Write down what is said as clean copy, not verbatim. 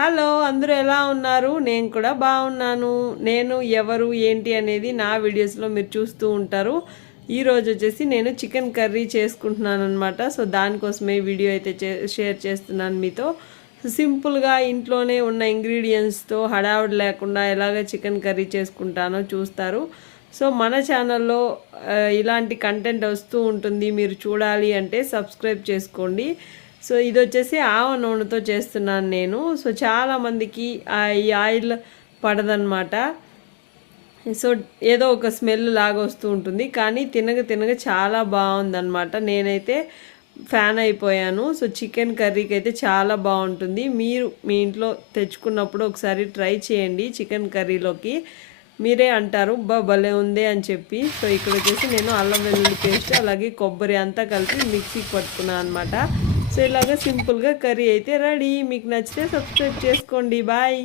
Hello అందరూ ఎలా ఉన్నారు? నేను కూడా బాగున్నాను. నేను ఎవరు ఏంటి అనేది నా వీడియోస్లో మీరు చూస్తూ ఉంటారు. ఈరోజు వచ్చేసి నేను చికెన్ కర్రీ చేసుకుంటున్నాను అనమాట. సో దానికోసమే వీడియో అయితే షేర్ చేస్తున్నాను మీతో. సింపుల్గా ఇంట్లోనే ఉన్న ఇంగ్రీడియంట్స్తో హడావుడి లేకుండా ఎలాగ చికెన్ కర్రీ చేసుకుంటానో చూస్తారు. సో మన ఛానల్లో ఇలాంటి కంటెంట్ వస్తూ ఉంటుంది. మీరు చూడాలి అంటే సబ్స్క్రైబ్ చేసుకోండి. సో ఇది వచ్చేసి ఆవ నూనెతో చేస్తున్నాను నేను. సో చాలామందికి ఈ ఆయిల్ పడదనమాట. సో ఏదో ఒక స్మెల్ లాగా వస్తూ ఉంటుంది, కానీ తినగ తినగ చాలా బాగుందన్నమాట. నేనైతే ఫ్యాన్ అయిపోయాను. సో చికెన్ కర్రీకి అయితే చాలా బాగుంటుంది. మీరు మీ ఇంట్లో తెచ్చుకున్నప్పుడు ఒకసారి ట్రై చేయండి చికెన్ కర్రీలోకి. మీరే అంటారు భలే ఉంది అని చెప్పి. సో ఇక్కడ వచ్చేసి నేను అల్లం వెల్లుల్లి పేస్ట్ అలాగే కొబ్బరి అంతా కలిపి మిక్సీకి పట్టుకున్నాను అనమాట. సో ఇలాగా సింపుల్గా కర్రీ అయితే రెడీ. మీకు నచ్చితే సబ్స్క్రైబ్ చేసుకోండి. బాయ్.